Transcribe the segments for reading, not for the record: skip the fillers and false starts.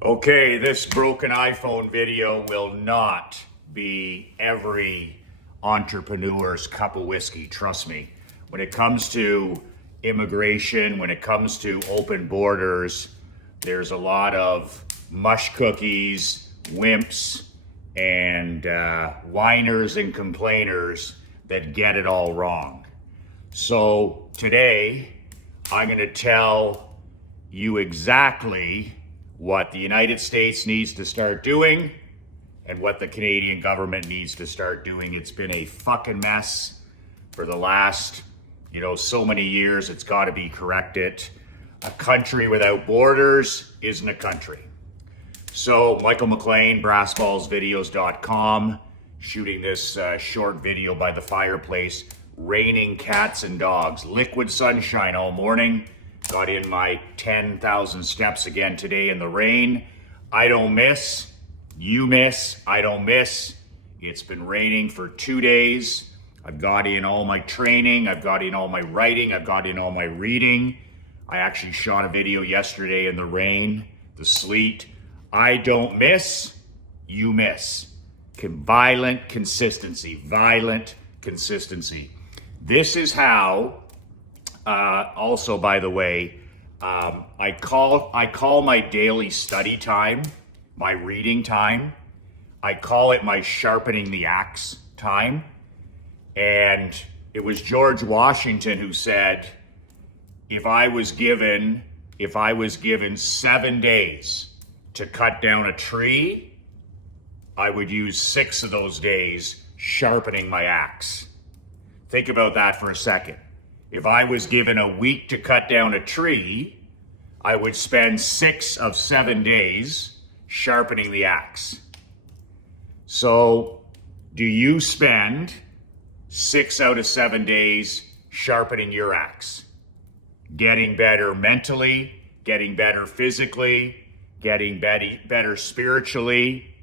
Okay, this broken iPhone video will not be every entrepreneur's cup of whiskey, trust me. When it comes to immigration, when it comes to open borders, there's a lot of mush cookies, wimps, and whiners and complainers that get it all wrong. So today, I'm going to tell you exactly what the United States needs to start doing and what the Canadian government needs to start doing. It's been a fucking mess for the last, so many years. It's got to be corrected. A country without borders isn't a country. So Michael McLean, brassballsvideos.com, shooting this short video by the fireplace. Raining cats and dogs, liquid sunshine all morning. Got in my 10,000 steps again today in the rain. I don't miss. You miss. I don't miss. It's been raining for 2 days. I've got in all my training. I've got in all my writing. I've got in all my reading. I actually shot a video yesterday in the rain, the sleet. I don't miss. You miss. Violent consistency. Violent consistency. This is how. Also, by the way, I call my daily study time, my reading time. I call it my sharpening the axe time. And it was George Washington who said, if I was given 7 days to cut down a tree, I would use 6 of those days sharpening my axe. Think about that for a second. If I was given a week to cut down a tree, I would spend 6 of 7 days sharpening the axe. So, do you spend 6 out of 7 days sharpening your axe? Getting better mentally, getting better physically, getting better spiritually,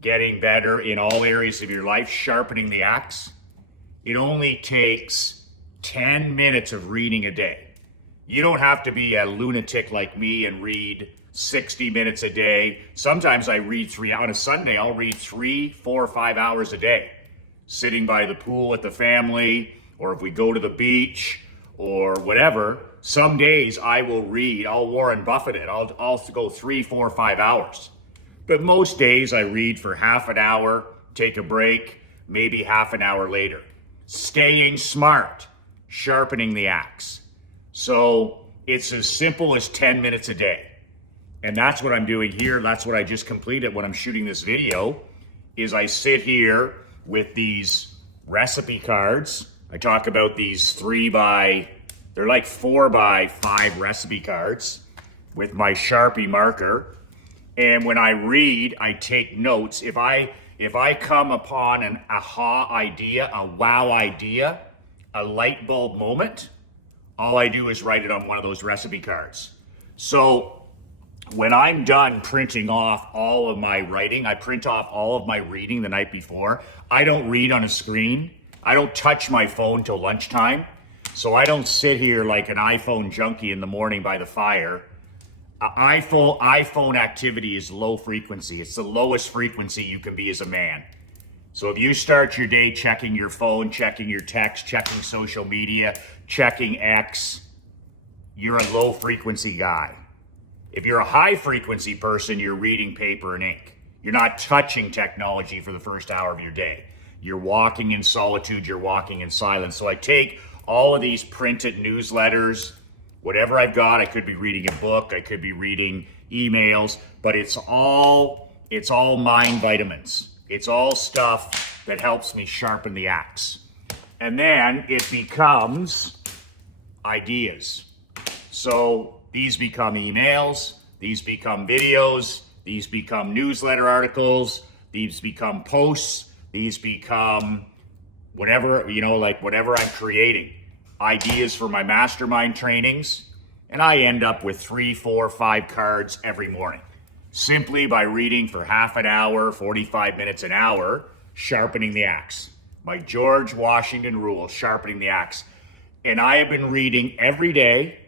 getting better in all areas of your life, sharpening the axe. It only takes 10 minutes of reading a day. You don't have to be a lunatic like me and read 60 minutes a day. Sometimes I read on a Sunday, I'll read 3, 4, 5 hours a day, sitting by the pool with the family, or if we go to the beach or whatever. Some days I will read, I'll Warren Buffett it. I'll go 3, 4, 5 hours. But most days I read for half an hour, take a break, maybe half an hour later. Staying smart. Sharpening the axe. So it's as simple as 10 minutes a day. And that's what I'm doing here. That's what I just completed when I'm shooting this video, is I sit here with these recipe cards. I talk about these they're like 4 by 5 recipe cards with my Sharpie marker. And when I read, I take notes. If I come upon an aha idea, a wow idea, a light bulb moment, all I do is write it on one of those recipe cards. So when I'm done printing off all of my writing, I print off all of my reading the night before. I don't read on a screen. I don't touch my phone till lunchtime. So I don't sit here like an iPhone junkie in the morning by the fire. iPhone activity is low frequency. It's the lowest frequency you can be as a man. So if you start your day checking your phone, checking your text, checking social media, checking X, you're a low frequency guy. If you're a high frequency person, you're reading paper and ink. You're not touching technology for the first hour of your day. You're walking in solitude, you're walking in silence. So I take all of these printed newsletters, whatever I've got. I could be reading a book, I could be reading emails, but it's all mind vitamins. It's all stuff that helps me sharpen the axe. And then it becomes ideas. So these become emails, these become videos, these become newsletter articles, these become posts, these become whatever, whatever I'm creating. Ideas for my mastermind trainings. And I end up with 3, 4, 5 cards every morning, simply by reading for half an hour, 45 minutes, an hour, sharpening the axe. My George Washington rule, sharpening the axe. And I have been reading every day,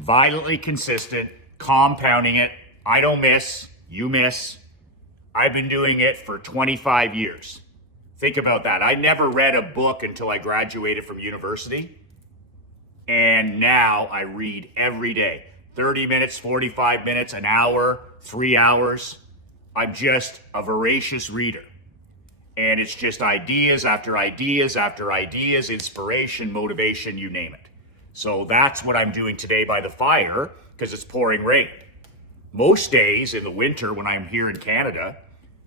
violently consistent, compounding it. I don't miss. you miss. I've been doing it for 25 years. Think about that. I never read a book until I graduated from university. And now I read every day. 30 minutes, 45 minutes, an hour, 3 hours. I'm just a voracious reader. And it's just ideas after ideas after ideas, inspiration, motivation, you name it. So that's what I'm doing today by the fire, because it's pouring rain. Most days in the winter when I'm here in Canada,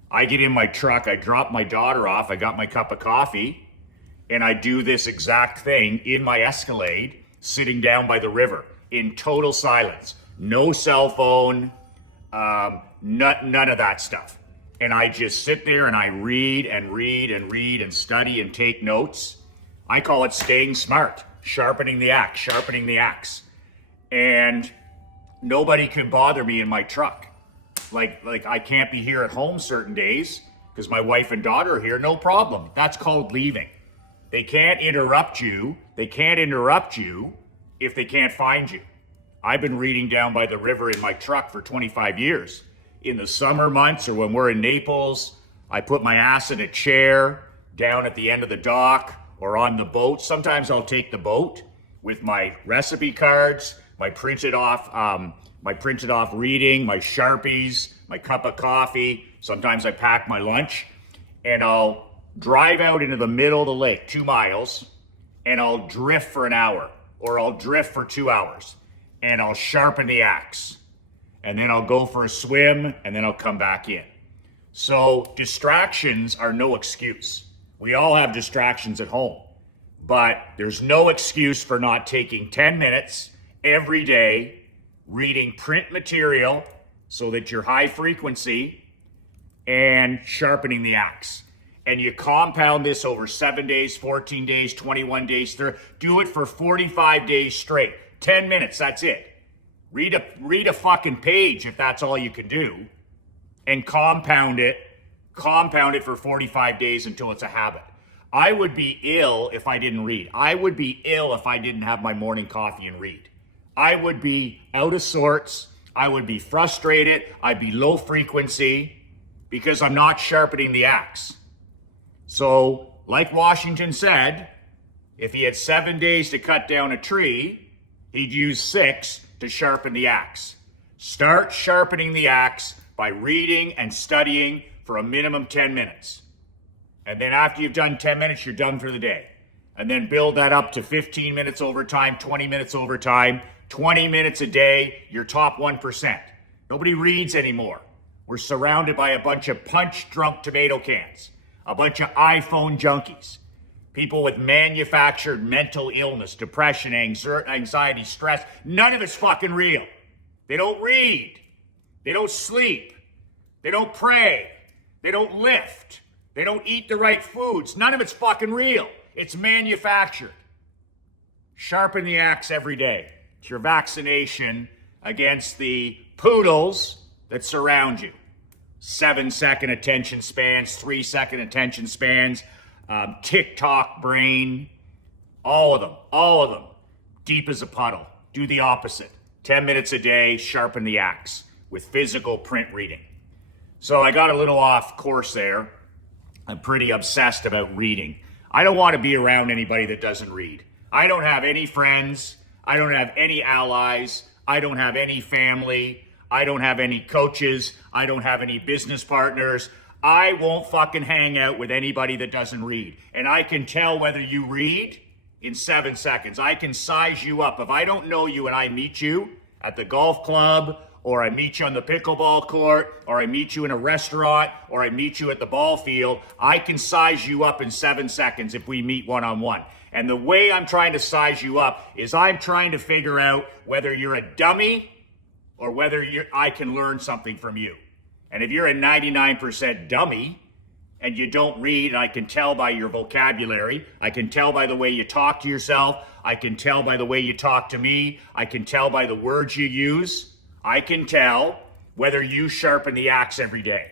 I get in my truck, I drop my daughter off, I got my cup of coffee, and I do this exact thing in my Escalade, sitting down by the river in total silence. No cell phone, none of that stuff. And I just sit there and I read and read and read and study and take notes. I call it staying smart, sharpening the axe, sharpening the axe. And nobody can bother me in my truck. Like I can't be here at home certain days because my wife and daughter are here, no problem. That's called leaving. They can't interrupt you. They can't interrupt you if they can't find you. I've been reading down by the river in my truck for 25 years. In the summer months or when we're in Naples, I put my ass in a chair down at the end of the dock or on the boat. Sometimes I'll take the boat with my recipe cards, my printed off reading, my Sharpies, my cup of coffee. Sometimes I pack my lunch and I'll drive out into the middle of the lake, 2 miles, and I'll drift for an hour or I'll drift for 2 hours and I'll sharpen the axe. And then I'll go for a swim, and then I'll come back in. So distractions are no excuse. We all have distractions at home, but there's no excuse for not taking 10 minutes every day, reading print material so that you're high frequency and sharpening the axe. And you compound this over 7 days, 14 days, 21 days, 30. Do it for 45 days straight. 10 minutes, that's it. Read a fucking page if that's all you can do, and compound it for 45 days until it's a habit. I would be ill if I didn't read. I would be ill if I didn't have my morning coffee and read. I would be out of sorts. I would be frustrated. I'd be low frequency because I'm not sharpening the axe. So, like Washington said, if he had 7 days to cut down a tree, he'd use 6 to sharpen the axe. Start sharpening the axe by reading and studying for a minimum 10 minutes. And then after you've done 10 minutes, you're done for the day. And then build that up to 15 minutes overtime, 20 minutes overtime, 20 minutes a day, your top 1%. Nobody reads anymore. We're surrounded by a bunch of punch-drunk tomato cans, a bunch of iPhone junkies, people with manufactured mental illness, depression, anxiety, stress. None of it's fucking real. They don't read. They don't sleep. They don't pray. They don't lift. They don't eat the right foods. None of it's fucking real. It's manufactured. Sharpen the axe every day. It's your vaccination against the poodles that surround you. 7-second attention spans, 3-second attention spans, TikTok brain, all of them, deep as a puddle. Do the opposite. 10 minutes a day, sharpen the axe with physical print reading. So I got a little off course there. I'm pretty obsessed about reading. I don't want to be around anybody that doesn't read. I don't have any friends. I don't have any allies. I don't have any family. I don't have any coaches. I don't have any business partners. I won't fucking hang out with anybody that doesn't read. And I can tell whether you read in 7 seconds. I can size you up. If I don't know you and I meet you at the golf club, or I meet you on the pickleball court, or I meet you in a restaurant, or I meet you at the ball field, I can size you up in 7 seconds if we meet one-on-one. And the way I'm trying to size you up is I'm trying to figure out whether you're a dummy or whether I can learn something from you. And if you're a 99% dummy and you don't read, and I can tell by your vocabulary, I can tell by the way you talk to yourself, I can tell by the way you talk to me, I can tell by the words you use, I can tell whether you sharpen the axe every day.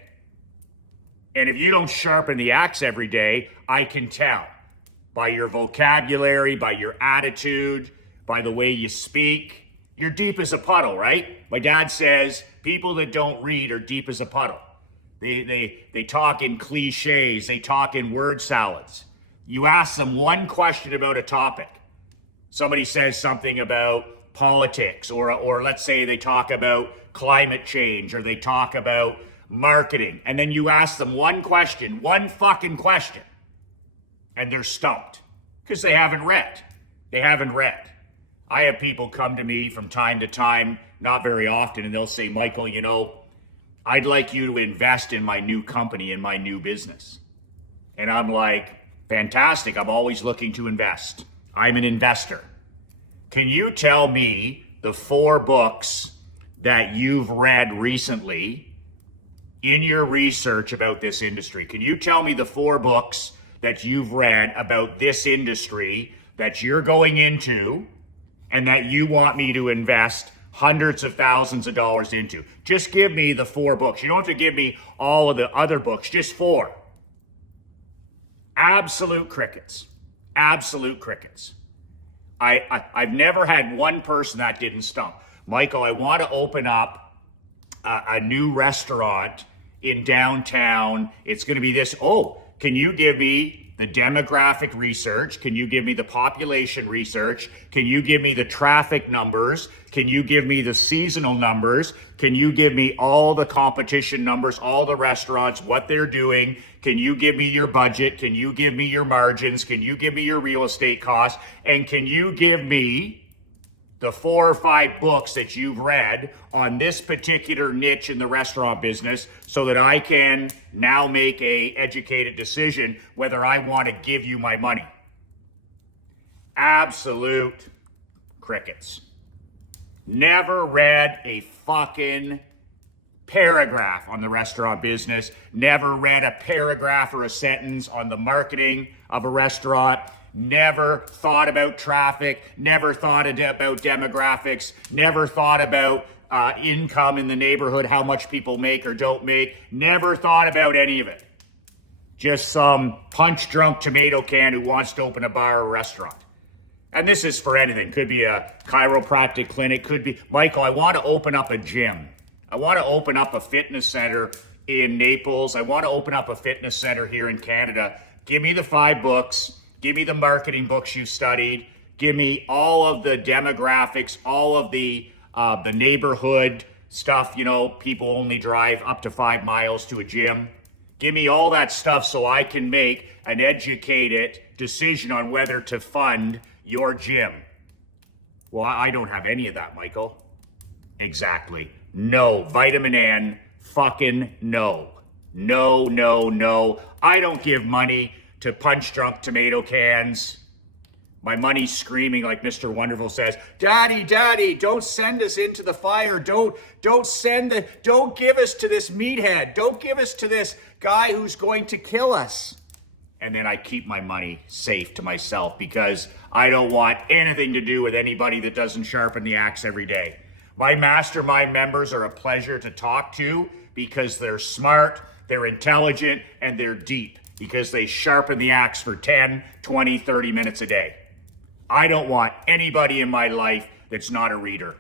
And if you don't sharpen the axe every day, I can tell by your vocabulary, by your attitude, by the way you speak, You're deep as a puddle, right? My dad says people that don't read are deep as a puddle. They talk in cliches, they talk in word salads. You ask them one question about a topic. Somebody says something about politics, or let's say they talk about climate change, or they talk about marketing, and then you ask them one question, one fucking question, and they're stumped because they haven't read. They haven't read. I have people come to me from time to time, not very often, and they'll say, Michael, you know, I'd like you to invest in my new company, in my new business. And I'm like, fantastic. I'm always looking to invest. I'm an investor. Can you tell me the 4 books that you've read recently in your research about this industry? Can you tell me the 4 books that you've read about this industry that you're going into and that you want me to invest hundreds of thousands of dollars into? Just give me the 4 books. You don't have to give me all of the other books, just 4. Absolute crickets. Absolute crickets. I've never had one person that didn't stump. Michael, I want to open up a new restaurant in downtown. It's going to be this. Oh, can you give me the demographic research? Can you give me the population research? Can you give me the traffic numbers? Can you give me the seasonal numbers? Can you give me all the competition numbers, all the restaurants, what they're doing? Can you give me your budget? Can you give me your margins? Can you give me your real estate costs? And can you give me the 4 or 5 books that you've read on this particular niche in the restaurant business so that I can now make a educated decision whether I want to give you my money? Absolute crickets. Never read a fucking paragraph on the restaurant business. Never read a paragraph or a sentence on the marketing of a restaurant. Never thought about traffic, never thought about demographics, never thought about income in the neighborhood, how much people make or don't make, never thought about any of it. Just some punch-drunk tomato can who wants to open a bar or restaurant. And this is for anything. Could be a chiropractic clinic, could be, Michael, I want to open up a gym. I want to open up a fitness center in Naples. I want to open up a fitness center here in Canada. Give me the 5 books. Give me the marketing books you studied. Give me all of the demographics, all of the neighborhood stuff. You know, people only drive up to 5 miles to a gym. Give me all that stuff so I can make an educated decision on whether to fund your gym. Well, I don't have any of that, Michael. Exactly. No. Vitamin N, fucking no. No, no, no. I don't give money to punch-drunk tomato cans. My money's screaming like Mr. Wonderful says, Daddy, Daddy, don't send us into the fire. Don't give us to this meathead. Don't give us to this guy who's going to kill us. And then I keep my money safe to myself because I don't want anything to do with anybody that doesn't sharpen the axe every day. My mastermind members are a pleasure to talk to because they're smart, they're intelligent, and they're deep, because they sharpen the axe for 10, 20, 30 minutes a day. I don't want anybody in my life that's not a reader.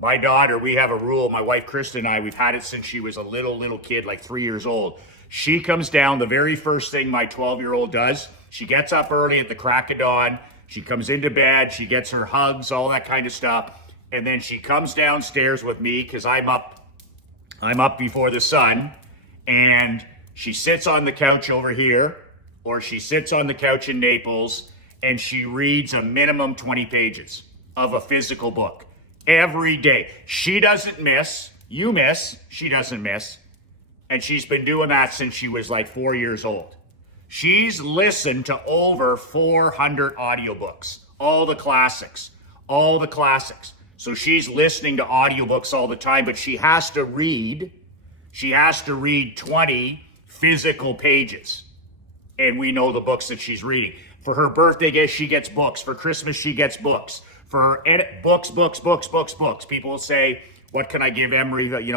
My daughter, we have a rule, my wife Krista and I, we've had it since she was a little kid, like 3 years old. She comes down, the very first thing my 12-year-old does, she gets up early at the crack of dawn, she comes into bed, she gets her hugs, all that kind of stuff, and then she comes downstairs with me, because I'm up before the sun, and she sits on the couch over here, or she sits on the couch in Naples, and she reads a minimum 20 pages of a physical book every day. She doesn't miss. You miss. She doesn't miss. And she's been doing that since she was like 4 years old. She's listened to over 400 audiobooks, all the classics, all the classics. So she's listening to audiobooks all the time, but she has to read 20 physical pages. And we know the books that she's reading. For her birthday, she gets books. For Christmas, she gets books. For books. People will say, what can I give Emery? You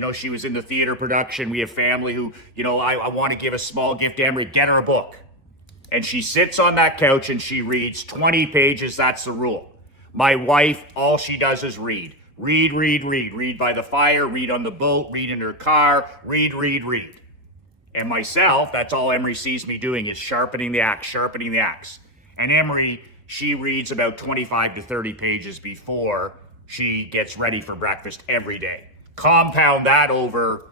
know, she was in the theater production. We have family who, I want to give a small gift to Emery. Get her a book. And she sits on that couch and she reads 20 pages. That's the rule. My wife, all she does is read. Read, read, read. Read by the fire, read on the boat, read in her car, read, read, read. And myself, that's all Emery sees me doing is sharpening the axe, sharpening the axe. And Emery, she reads about 25 to 30 pages before she gets ready for breakfast every day. Compound that over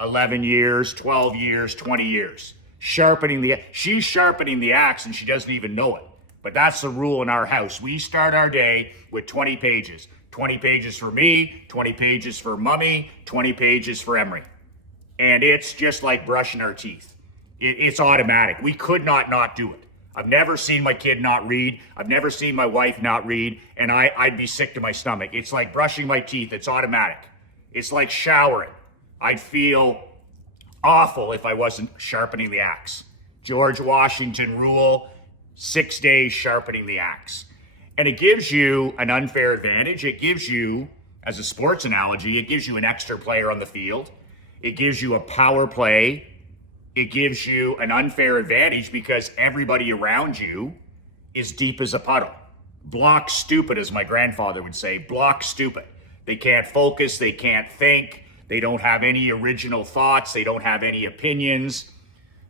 11 years, 12 years, 20 years. She's sharpening the axe and she doesn't even know it. But that's the rule in our house. We start our day with 20 pages. 20 pages for me, 20 pages for Mummy, 20 pages for Emery. And it's just like brushing our teeth. It's automatic. We could not do it. I've never seen my kid not read. I've never seen my wife not read, and I'd be sick to my stomach. It's like brushing my teeth. It's automatic. It's like showering. I'd feel awful if I wasn't sharpening the axe. George Washington rule, 6 days sharpening the axe. And it gives you an unfair advantage. It gives you, as a sports analogy, it gives you an extra player on the field. It gives you a power play. It gives you an unfair advantage because everybody around you is deep as a puddle. Block stupid, as my grandfather would say, block stupid. They can't focus, they can't think, they don't have any original thoughts, they don't have any opinions.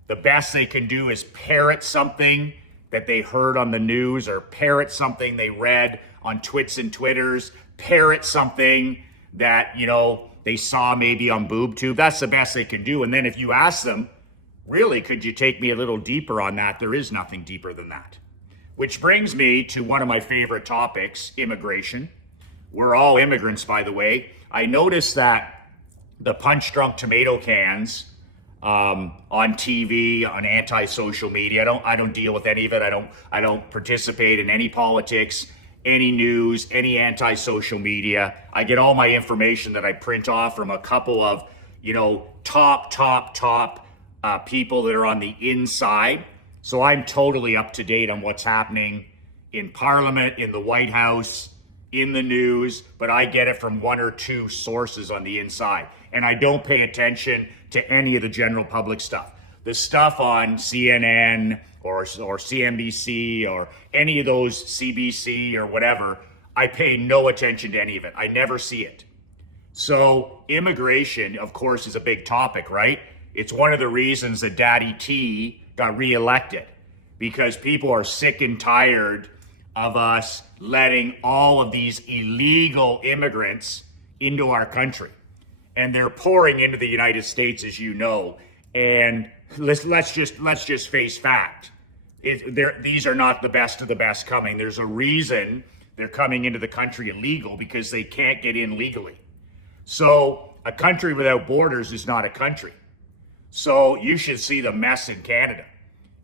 The best they can do is parrot something that they heard on the news or parrot something they read on twits and twitters, parrot something that, they saw maybe on BoobTube. That's the best they can do. And then if you ask them, really, could you take me a little deeper on that? There is nothing deeper than that. Which brings me to one of my favorite topics, immigration. We're all immigrants, by the way. I noticed that the punch-drunk tomato cans on TV, on anti-social media, I don't deal with any of it. I don't participate in any politics, any news, any anti-social media. I get all my information that I print off from a couple of, top people that are on the inside. So I'm totally up to date on what's happening in Parliament, in the White House, in the news, but I get it from one or two sources on the inside. And I don't pay attention to any of the general public stuff. The stuff on CNN or CNBC or any of those CBC or whatever, I pay no attention to any of it. I never see it. So immigration, of course, is a big topic, right? It's one of the reasons that Daddy T got reelected, because people are sick and tired of us letting all of these illegal immigrants into our country. And they're pouring into the United States, as you know. And let's just face fact. These are not the best of the best coming. There's a reason they're coming into the country illegal, because they can't get in legally. So a country without borders is not a country. So you should see the mess in Canada.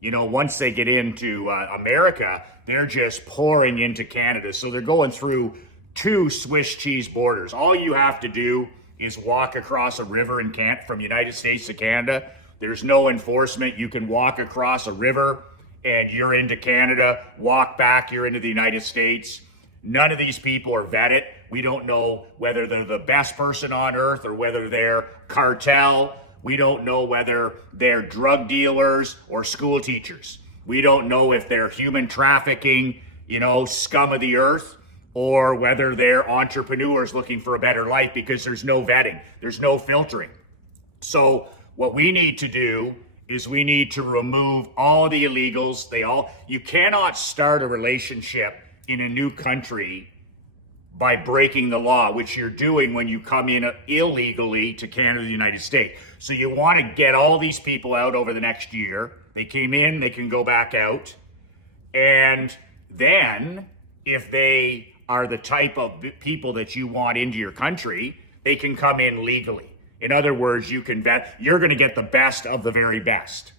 Once they get into America, they're just pouring into Canada. So they're going through 2 Swiss cheese borders. All you have to do is walk across a river from United States to Canada. There's no enforcement. You can walk across a river and you're into Canada. Walk back, you're into the United States. None of these people are vetted. We don't know whether they're the best person on earth or whether they're cartel. We don't know whether they're drug dealers or school teachers. We don't know if they're human trafficking, scum of the earth, or whether they're entrepreneurs looking for a better life, because there's no vetting, there's no filtering. So what we need to do is we need to remove all the illegals. You cannot start a relationship in a new country by breaking the law, which you're doing when you come in illegally to Canada, the United States. So you want to get all these people out over the next year. They came in, they can go back out. And then if they are the type of people that you want into your country, they can come in legally. In other words, you're going to get the best of the very best.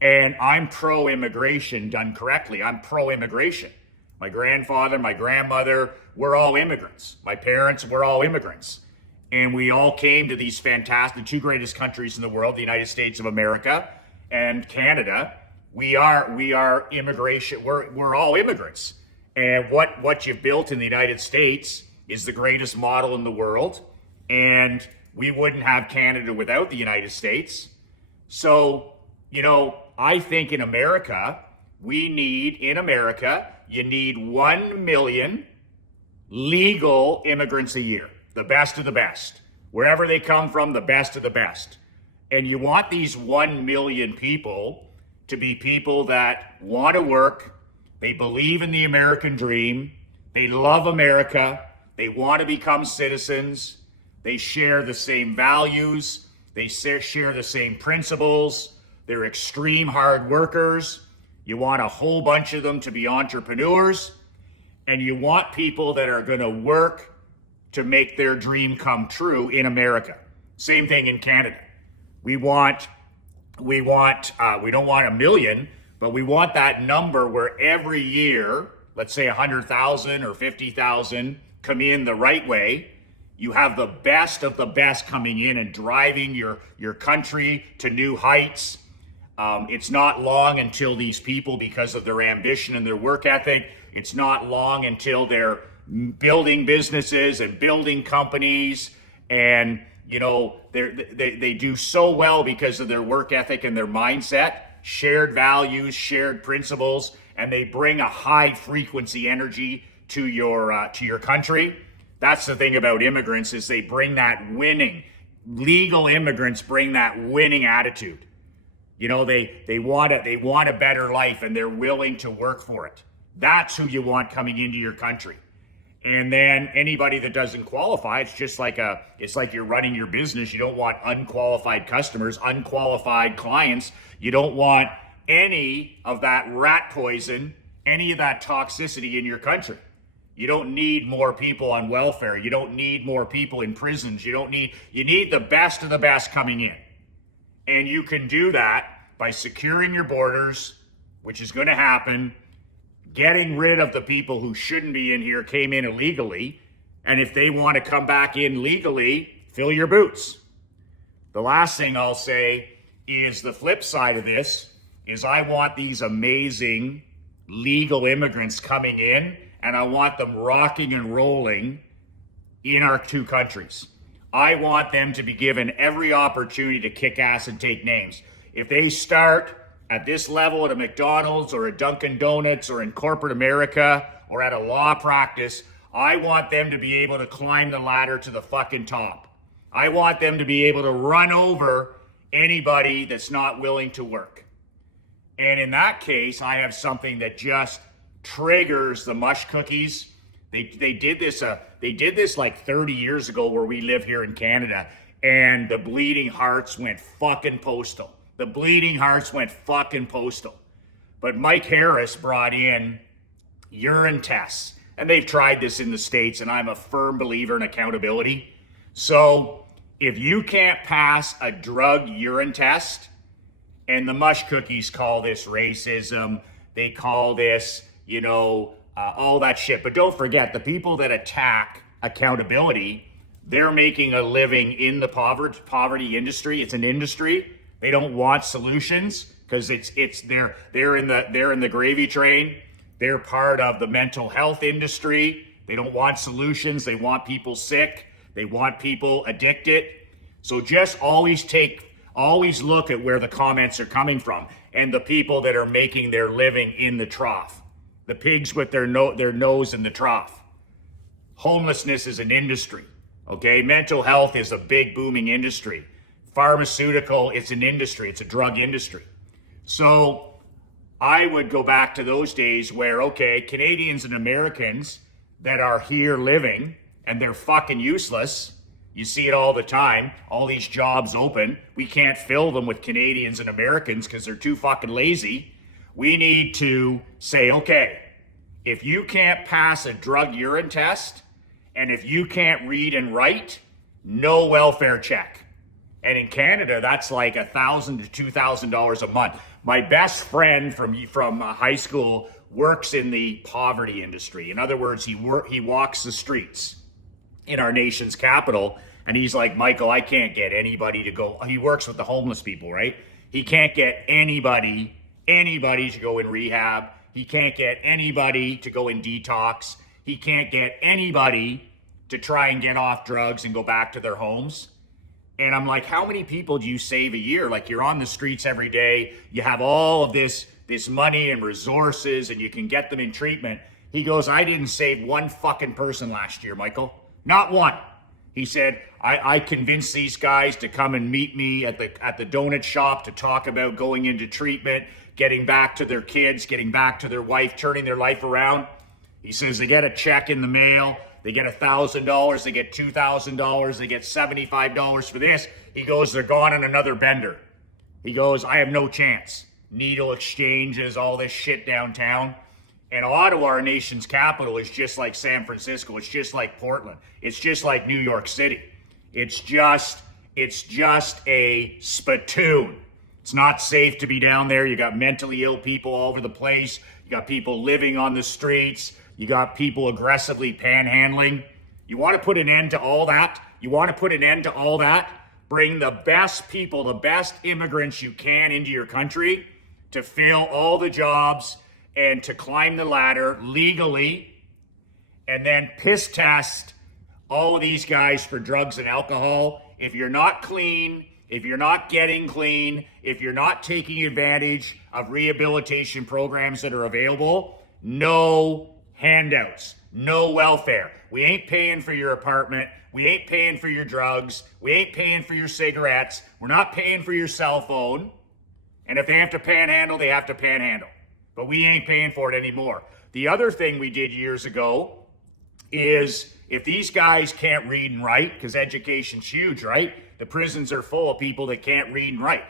And I'm pro-immigration done correctly. I'm pro-immigration. My grandfather, my grandmother, we're all immigrants. My parents, we're all immigrants. And we all came to these the 2 greatest countries in the world, the United States of America and Canada. We are immigration. We're all immigrants. And what you've built in the United States is the greatest model in the world. And we wouldn't have Canada without the United States. So, I think in America, you need 1 million legal immigrants a year, the best of the best. Wherever they come from, the best of the best. And you want these 1 million people to be people that want to work, they believe in the American dream, they love America, they want to become citizens, they share the same values, they share the same principles, they're extreme hard workers. You want a whole bunch of them to be entrepreneurs, and you want people that are going to work to make their dream come true in America. Same thing in Canada. We don't want 1 million, but we want that number where every year, let's say 100,000 or 50,000 come in the right way. You have the best of the best coming in and driving your country to new heights. It's not long until these people, because of their ambition and their work ethic, it's not long until they're building businesses and building companies, and they do so well because of their work ethic and their mindset, shared values, shared principles, and they bring a high frequency energy to your country. That's the thing about immigrants, is they bring that winning. Legal immigrants bring that winning attitude. They want a better life, and they're willing to work for it. That's who you want coming into your country. And then anybody that doesn't qualify, it's like you're running your business. You don't want unqualified customers, unqualified clients. You don't want any of that rat poison, any of that toxicity in your country. You don't need more people on welfare. You don't need more people in prisons. You need the best of the best coming in. And you can do that by securing your borders, which is going to happen, getting rid of the people who shouldn't be in here, came in illegally, and if they want to come back in legally, fill your boots. The last thing I'll say is the flip side of this is I want these amazing legal immigrants coming in, and I want them rocking and rolling in our two countries. I want them to be given every opportunity to kick ass and take names. If they start at this level at a McDonald's or a Dunkin' Donuts or in corporate America or at a law practice, I want them to be able to climb the ladder to the fucking top. I want them to be able to run over anybody that's not willing to work. And in that case, I have something that just triggers the mush cookies. They did this like 30 years ago where we live here in Canada, and the bleeding hearts went fucking postal. The bleeding hearts went fucking postal. But Mike Harris brought in urine tests, and they've tried this in the States, and I'm a firm believer in accountability. So if you can't pass a drug urine test, and the mush cookies call this racism, they call this, all that shit. But don't forget, the people that attack accountability, they're making a living in the poverty industry. It's an industry. They don't want solutions because they're in the gravy train. They're part of the mental health industry. They don't want solutions. They want people sick. They want people addicted. So just always look at where the comments are coming from and the people that are making their living in the trough. The pigs with their nose in the trough. Homelessness is an industry, okay? Mental health is a big booming industry. Pharmaceutical, it's an industry, it's a drug industry. So I would go back to those days where, okay, Canadians and Americans that are here living and they're fucking useless. You see it all the time, all these jobs open. We can't fill them with Canadians and Americans because they're too fucking lazy. We need to say, okay, if you can't pass a drug urine test and if you can't read and write, no welfare check. And in Canada, that's like $1,000 to $2,000 a month. My best friend from high school works in the poverty industry. In other words, he walks the streets in our nation's capital, and he's like, Michael, I can't get anybody to go. He works with the homeless people, right? He can't get anybody to go in rehab. He can't get anybody to go in detox. He can't get anybody to try and get off drugs and go back to their homes. And I'm like, how many people do you save a year? Like, you're on the streets every day. You have all of this money and resources, and you can get them in treatment. He goes, I didn't save one fucking person last year, Michael. Not one. He said, I convinced these guys to come and meet me at the donut shop to talk about going into treatment, getting back to their kids, getting back to their wife, turning their life around. He says they get a check in the mail, they get $1,000, they get $2,000, they get $75 for this. He goes, they're gone on another bender. He goes, I have no chance. Needle exchanges, all this shit downtown. And Ottawa, our nation's capital, is just like San Francisco. It's just like Portland. It's just like New York City. It's just a spittoon. It's not safe to be down there. You got mentally ill people all over the place. You got people living on the streets. You got people aggressively panhandling. You want to put an end to all that? Bring the best people, the best immigrants you can into your country to fill all the jobs and to climb the ladder legally, and then piss test all of these guys for drugs and alcohol. If you're not clean, if you're not getting clean, if you're not taking advantage of rehabilitation programs that are available, no handouts, no welfare. We ain't paying for your apartment. We ain't paying for your drugs. We ain't paying for your cigarettes. We're not paying for your cell phone. And if they have to panhandle, they have to panhandle. But we ain't paying for it anymore. The other thing we did years ago is if these guys can't read and write, because education's huge, right? The prisons are full of people that can't read and write.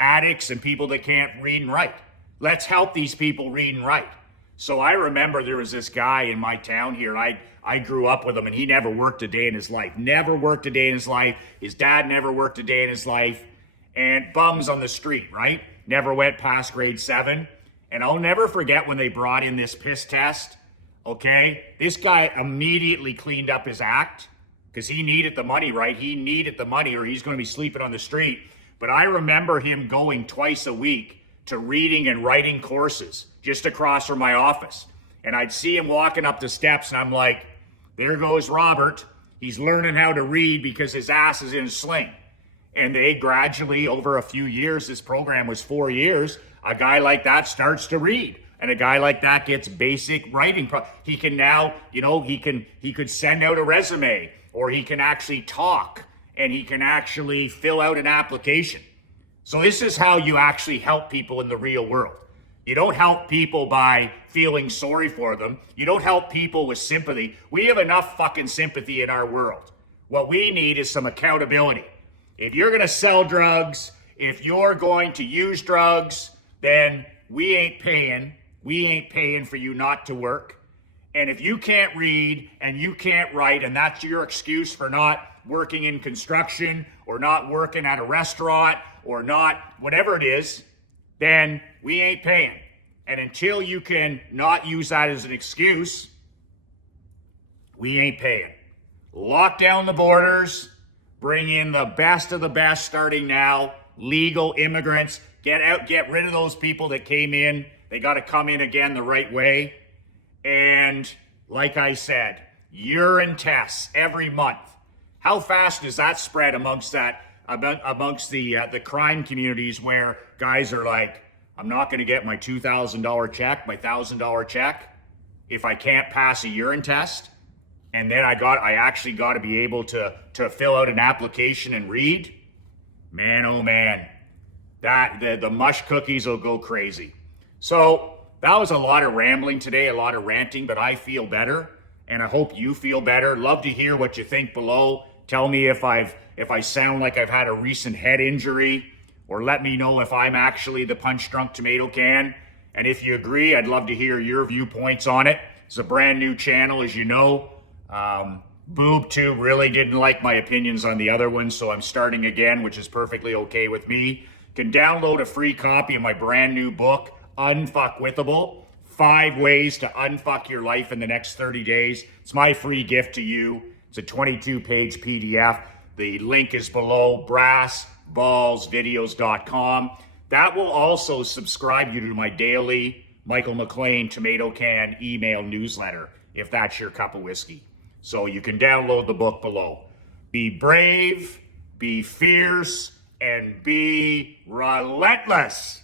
Addicts and people that can't read and write. Let's help these people read and write. So I remember there was this guy in my town here. I grew up with him, and he never worked a day in his life. Never worked a day in his life. His dad never worked a day in his life. And bums on the street, right? Never went past grade 7. And I'll never forget when they brought in this piss test, okay? This guy immediately cleaned up his act because he needed the money, right? He needed the money or he's going to be sleeping on the street. But I remember him going twice a week to reading and writing courses just across from my office. And I'd see him walking up the steps and I'm like, there goes Robert. He's learning how to read because his ass is in a sling. And they gradually, over a few years, this program was 4 years, a guy like that starts to read. And a guy like that gets basic writing. He can now, he could send out a resume, or he can actually talk, and he can actually fill out an application. So this is how you actually help people in the real world. You don't help people by feeling sorry for them. You don't help people with sympathy. We have enough fucking sympathy in our world. What we need is some accountability. If you're going to sell drugs, if you're going to use drugs, then we ain't paying. We ain't paying for you not to work. And if you can't read and you can't write, and that's your excuse for not working in construction or not working at a restaurant or not whatever it is, then we ain't paying. And until you can not use that as an excuse, we ain't paying. Lock down the borders, bring in the best of the best starting now, legal immigrants, get rid of those people that came in. They got to come in again the right way. And like I said, urine tests every month. How fast does that spread amongst the crime communities where guys are like, I'm not going to get my $2,000 check, my $1,000 check if I can't pass a urine test. And then I actually got to be able to fill out an application and read. Man, oh man, the mush cookies will go crazy. So that was a lot of rambling today, a lot of ranting, but I feel better, and I hope you feel better. Love to hear what you think below. Tell me if I sound like I've had a recent head injury, or let me know if I'm actually the punch-drunk tomato can. And if you agree, I'd love to hear your viewpoints on it. It's a brand new channel, as you know. Boob2 really didn't like my opinions on the other ones, so I'm starting again, which is perfectly okay with me. You can download a free copy of my brand new book, Unfuckwithable, 5 ways to unfuck your life in the next 30 days. It's my free gift to you. It's a 22-page PDF. The link is below, brassballsvideos.com. That will also subscribe you to my daily Michael McLean tomato can email newsletter, if that's your cup of whiskey. So you can download the book below. Be brave, be fierce, and be relentless.